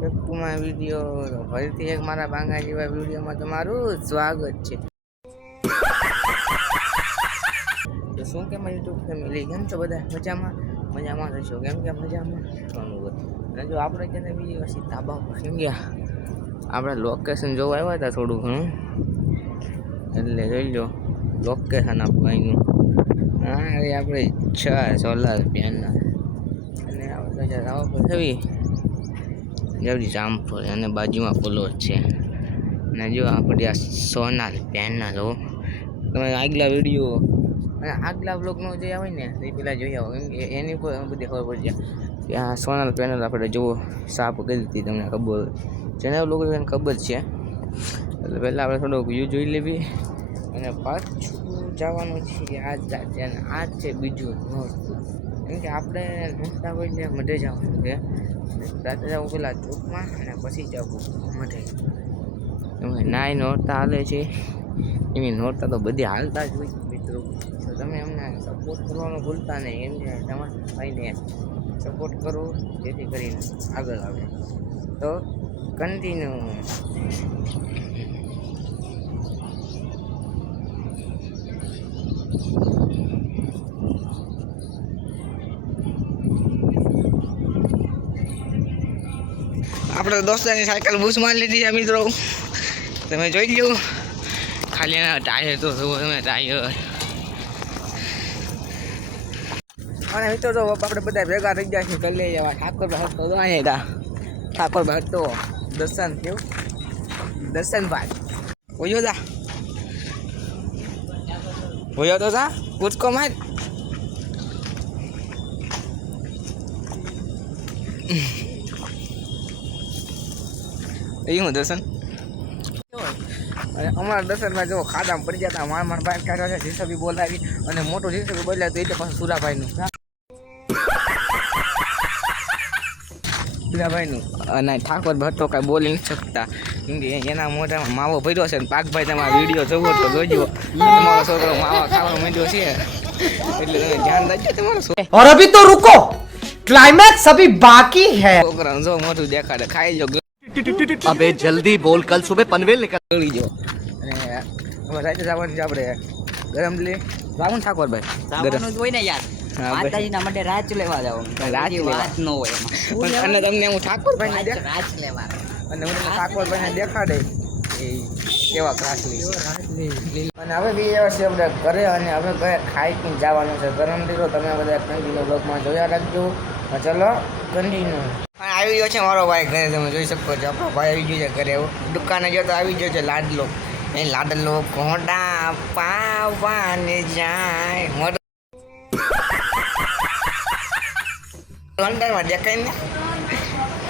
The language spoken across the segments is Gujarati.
Back to my video. ફરીથી એક મારા બાંગા જેવા વિડીયોમાં તમારું સ્વાગત છે. તો શું કે મારી યુટ્યુબ ફેમિલી કેમ છો બધા? મજામાં રહેશો કેમ કે મજામાં અને જો આપણે છે ને બીજી વસ્તુ ધાબા પર ગયા. આપણે લોકેશન જોવા આવ્યા હતા થોડું ઘણું, એટલે જોઈ લો લોકેશન આપણું અહીંનું. હા આપણે 6 સોલાર પેનલ અને આપણે રાવ પર થવી જવડી જામફળ અને બાજુમાં પ્લોટ છે. અને જો આપણે આ સોનાર પેનલ હો, તમે આગલા વિડીયો અને આગલા બ્લોગનો જે આવે ને એ પેલા જોઈ આવો, કેમ કે એની પર બધી ખબર પડી જાય કે આ સોનાર પેનલ આપણે જુઓ સાફ કરી હતી. તમને ખબર જેના લોકો એને ખબર છે, એટલે પહેલાં આપણે થોડોક વ્યૂ જોઈ લેવી અને પાછું જવાનું છે. આ જ છે અને આ જ છે બીજું નોરતું, કેમ કે આપણે નોરતા હોય ને મઢે જવાનું છે. રાતે જવું પેલા ચોકમાં અને પછી જવું મઢે. નાય નોરતા હાલે છે, એની નોરતા તો બધી હાલતા જ હોય મિત્રો. તો તમે અમને સપોર્ટ કરવાનું ભૂલતા નહીં, એમ કે તમારા ભાઈને સપોર્ટ કરો જેથી કરીને આગળ આવે. તો કન્ટિન્યુ. આપણે દોસ્તારની સાયકલ બૂસ મારી લીધી છે મિત્રો, તમે જોઈ લો. ખાલી એના ટાયર તો જુઓ તમે, ટાયર. અને મિત્રો તો આપણે બધા ભેગા થઈ ગયા છીએ. કરી લઈ જવા ઠાકોરભાઈ હતો અહીંયા, ઠાકોરભાઈ હતો દર્શન થયું. દર્શનભાઈ ઓયો દા ઓયો તો સા કૂદકો માર. એ હું દર્શન અને અમારા દર્શનમાં જો ખાડામાં પડી જતા માણ બહાર કાઢ્યા છે. જીસબી બોલાવી અને મોટું જીસબી બોલાવ્યું તો એ તો પાછું સુરાભાઈનું અને ઠાકોર ભટ્ટો કાંઈ બોલી નથી શકતા, કેમ કે એના મોઢામાં માવો ભર્યો છે. પાકભાઈ તમારા વિડીયો જોવો તો જોજો, તમારો છોકરો માવા ખાવાનો માંડ્યો છે, એટલે તમે ધ્યાન રાખજો તમારો છોકરો. और अभी तो रुको, क्लाइमैक्स अभी बाकी है. છોકરાને જો મોઢું દેખાડે, ખાઈ જો. अबे जल्दी बोल, कल सुबह पनवेल निकल. ગળી જો. અને હવે રાતે જવાનું છે આપણે ગરમ લે રાવણ ઠાકોરભાઈ ગરમ હોય ને યાર, માતાજીના માટે રાજ લેવા જવાનું. રાજ વાત ન હોય એમાં. અને તમને હું ઠાકોરભાઈને રાજ લેવા અને હું તમને ઠાકોરભાઈને દેખાડે એ કેવા ક્રાસલી છે. અને હવે બી એવા છે આપણે ઘરે, અને હવે ઘરે ખાઈ પીને જવાનું છે. ગરમ લીધો તમે બધા કન્ટિન્યુ બ્લોગમાં જોયા રાખજો. ચલો કન્ટિન્યુ. આવી ગયો છે મારો ભાઈ ઘરે, તમે જોઈ શકો છો. આપણો ભાઈ આવી ગયો છે ઘરે. દુકાને ગયો તો આવી ગયો છે લાડલો. એ લાડલો ઘોડા પાવાને જાય અંદરમાં દેખાય ને.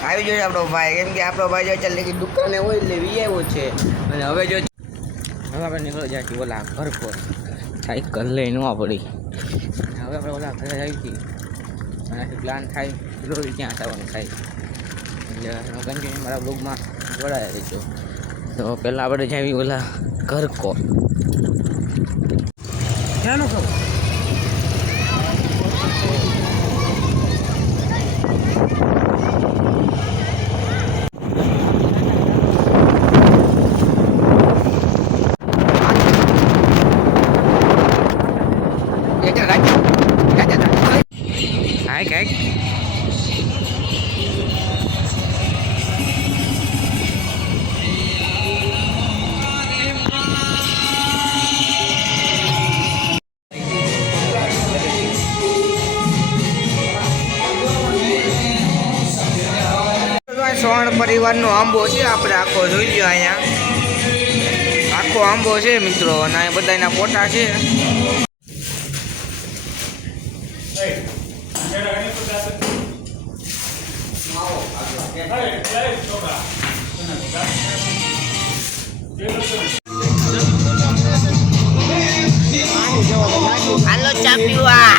આવી ગયો છે આપણો ભાઈ, કેમ કે આપણો ભાઈ જો ચાલે કે દુકાને હોય એટલે વી આવ્યો છે. અને હવે જો હવે આપણે નીકળી જાય છીએ ઓલા ઘર પર, સાયકલ લઈને ન પડી. હવે આપણે ઓલા ઘરે આવી છીએ અને પ્લાન થાય રોજ ક્યાં થવાનું થાય, એટલે કન્ટિન્યુ મારા બ્લોગમાં જોડાયા રહેજો. તો પહેલાં આપણે જાવી ઓલા ઘર કોર ક્યાંનો કહો. સોણ પરિવારનો આંબો છે, આપણે આખો જોઈ લો. અહીંયા આખો આંબો છે મિત્રો, અને અહીંયા બધા એના ફોટા છે. હાલો ચા પીવા.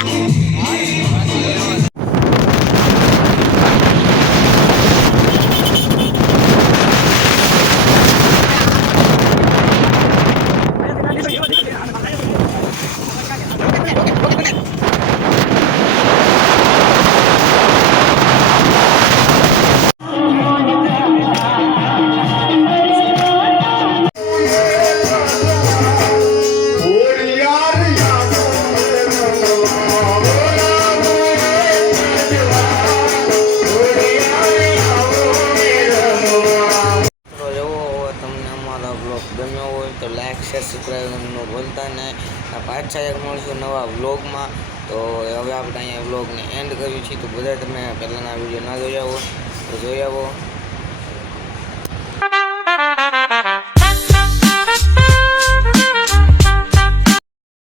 પાછા એક મળશું નવા વ્લોગમાં. તો હવે આપણે અહીંયા વ્લોગને એન્ડ કર્યું છે. તો બધા તમે પહેલાંના વિડીયો ના જોયા હો તો જોઈ આવો.